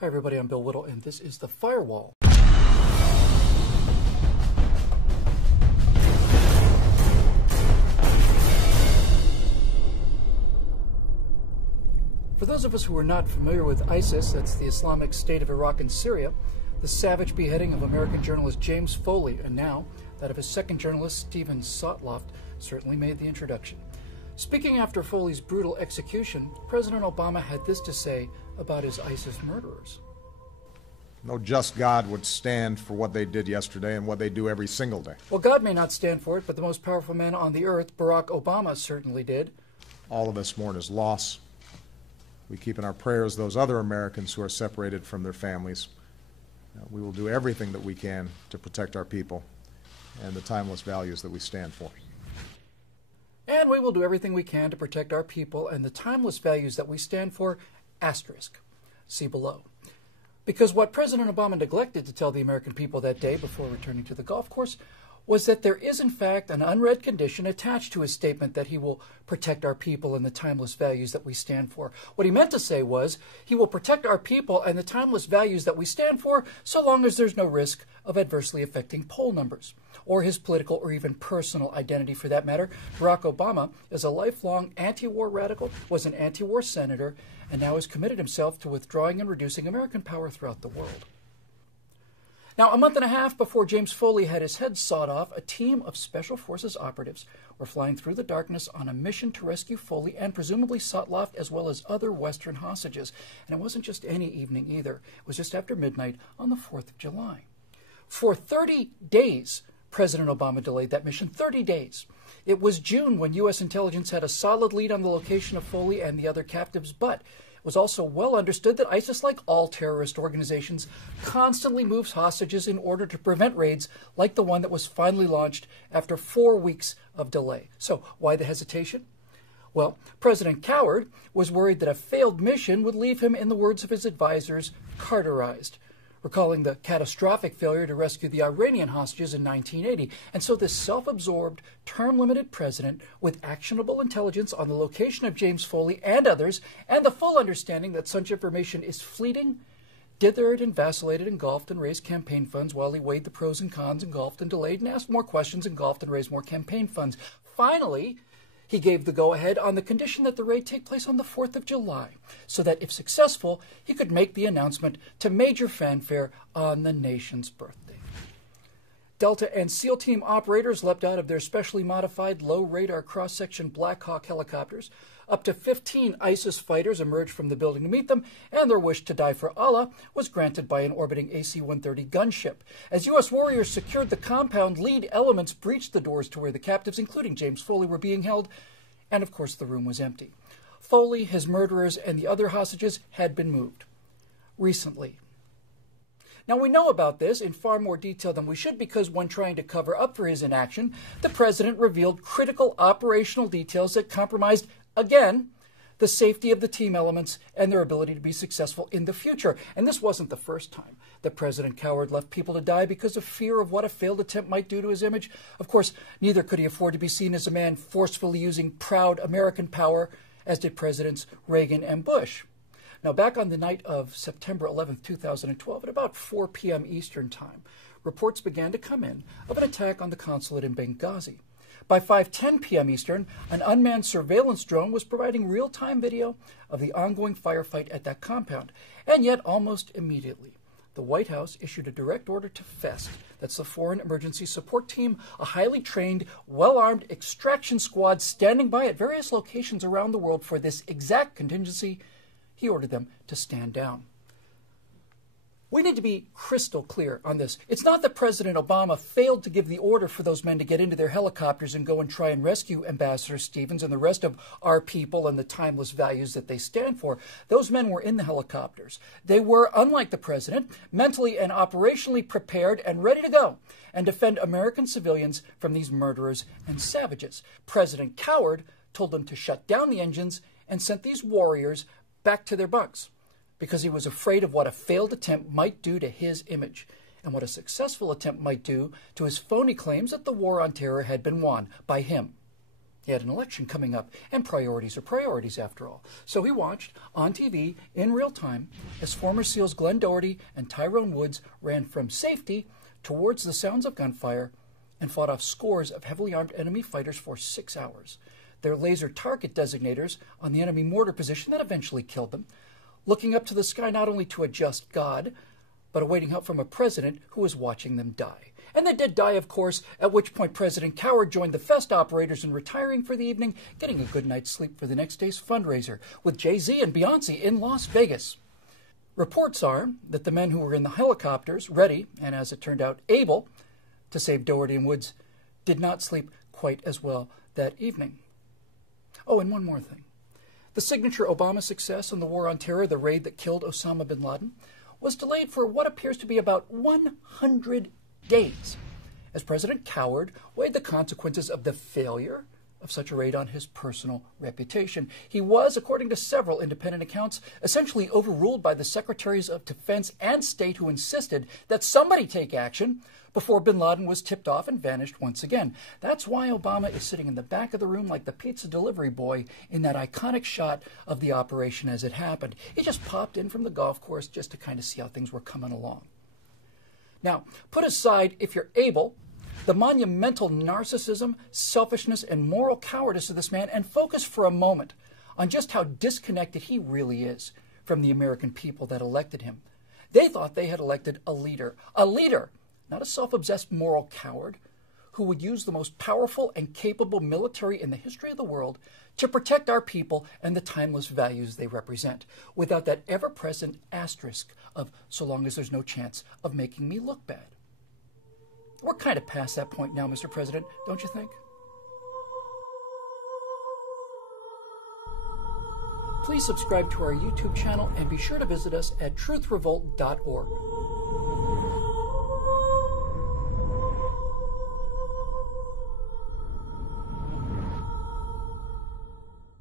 Hi everybody, I'm Bill Whittle, and this is The Firewall. For those of us who are not familiar with ISIS, that's the Islamic State of Iraq and Syria, the savage beheading of American journalist James Foley, and now that of his second journalist, Steven Sotloff, certainly made the introduction. Speaking after Foley's brutal execution, President Obama had this to say about his ISIS murderers. No just God would stand for what they did yesterday and what they do every single day. Well, God may not stand for it, but the most powerful man on the earth, Barack Obama, certainly did. All of us mourn his loss. We keep in our prayers those other Americans who are separated from their families. We will do everything that we can to protect our people and the timeless values that we stand for. And we will do everything we can to protect our people and the timeless values that we stand for, asterisk. See below. Because what President Obama neglected to tell the American people that day before returning to the golf course was that there is, in fact, an unread condition attached to his statement that he will protect our people and the timeless values that we stand for. What he meant to say was, he will protect our people and the timeless values that we stand for so long as there's no risk of adversely affecting poll numbers, or his political or even personal identity for that matter. Barack Obama is a lifelong anti-war radical, was an anti-war senator, and now has committed himself to withdrawing and reducing American power throughout the world. Now, a month and a half before James Foley had his head sawed off, a team of Special Forces operatives were flying through the darkness on a mission to rescue Foley and presumably Sotloff as well as other Western hostages. And it wasn't just any evening either. It was just after midnight on the 4th of July. For 30 days, President Obama delayed that mission, 30 days. It was June when U.S. intelligence had a solid lead on the location of Foley and the other captives, but it was also well understood that ISIS, like all terrorist organizations, constantly moves hostages in order to prevent raids like the one that was finally launched after 4 weeks of delay. So why the hesitation? Well, President Coward was worried that a failed mission would leave him, in the words of his advisors, Carterized, recalling the catastrophic failure to rescue the Iranian hostages in 1980. And so this self-absorbed, term-limited president with actionable intelligence on the location of James Foley and others, and the full understanding that such information is fleeting, dithered and vacillated and golfed and raised campaign funds while he weighed the pros and cons and golfed and delayed and asked more questions and golfed and raised more campaign funds. Finally, he gave the go-ahead on the condition that the raid take place on the 4th of July, so that if successful, he could make the announcement to major fanfare on the nation's birthday. Delta and SEAL team operators leapt out of their specially modified low-radar cross-section Black Hawk helicopters. Up to 15 ISIS fighters emerged from the building to meet them, and their wish to die for Allah was granted by an orbiting AC-130 gunship. As U.S. warriors secured the compound, lead elements breached the doors to where the captives, including James Foley, were being held, and of course the room was empty. Foley, his murderers, and the other hostages had been moved recently. Now, we know about this in far more detail than we should because when trying to cover up for his inaction, the president revealed critical operational details that compromised, again, the safety of the team elements and their ability to be successful in the future. And this wasn't the first time that President Coward left people to die because of fear of what a failed attempt might do to his image. Of course, neither could he afford to be seen as a man forcefully using proud American power, as did Presidents Reagan and Bush. Now, back on the night of September 11th, 2012, at about 4 p.m. Eastern Time, reports began to come in of an attack on the consulate in Benghazi. By 5:10 p.m. Eastern, an unmanned surveillance drone was providing real-time video of the ongoing firefight at that compound. And yet, almost immediately, the White House issued a direct order to FEST, that's the Foreign Emergency Support Team, a highly trained, well-armed extraction squad standing by at various locations around the world for this exact contingency. He ordered them to stand down. We need to be crystal clear on this. It's not that President Obama failed to give the order for those men to get into their helicopters and go and try and rescue Ambassador Stevens and the rest of our people and the timeless values that they stand for. Those men were in the helicopters. They were, unlike the president, mentally and operationally prepared and ready to go and defend American civilians from these murderers and savages. President Coward told them to shut down the engines and sent these warriors back to their bunks because he was afraid of what a failed attempt might do to his image and what a successful attempt might do to his phony claims that the war on terror had been won by him. He had an election coming up, and priorities are priorities after all. So he watched on TV in real time as former SEALs Glenn Doherty and Tyrone Woods ran from safety towards the sounds of gunfire and fought off scores of heavily armed enemy fighters for 6 hours. Their laser target designators on the enemy mortar position that eventually killed them, looking up to the sky not only to a just God, but awaiting help from a president who was watching them die. And they did die, of course, at which point President Coward joined the Fest operators in retiring for the evening, getting a good night's sleep for the next day's fundraiser with Jay-Z and Beyonce in Las Vegas. Reports are that the men who were in the helicopters, ready, and as it turned out, able to save Doherty and Woods, did not sleep quite as well that evening. Oh, and one more thing. The signature Obama success on the war on terror, the raid that killed Osama bin Laden, was delayed for what appears to be about 100 days, as President Coward weighed the consequences of the failure of such a raid on his personal reputation. He was, according to several independent accounts, essentially overruled by the Secretaries of Defense and State who insisted that somebody take action before bin Laden was tipped off and vanished once again. That's why Obama is sitting in the back of the room like the pizza delivery boy in that iconic shot of the operation as it happened. He just popped in from the golf course just to kind of see how things were coming along. Now, put aside, if you're able, the monumental narcissism, selfishness, and moral cowardice of this man and focus for a moment on just how disconnected he really is from the American people that elected him. They thought they had elected a leader, not a self-obsessed moral coward who would use the most powerful and capable military in the history of the world to protect our people and the timeless values they represent, without that ever-present asterisk of so long as there's no chance of making me look bad. We're kind of past that point now, Mr. President, don't you think? Please subscribe to our YouTube channel and be sure to visit us at TruthRevoltOriginals.org.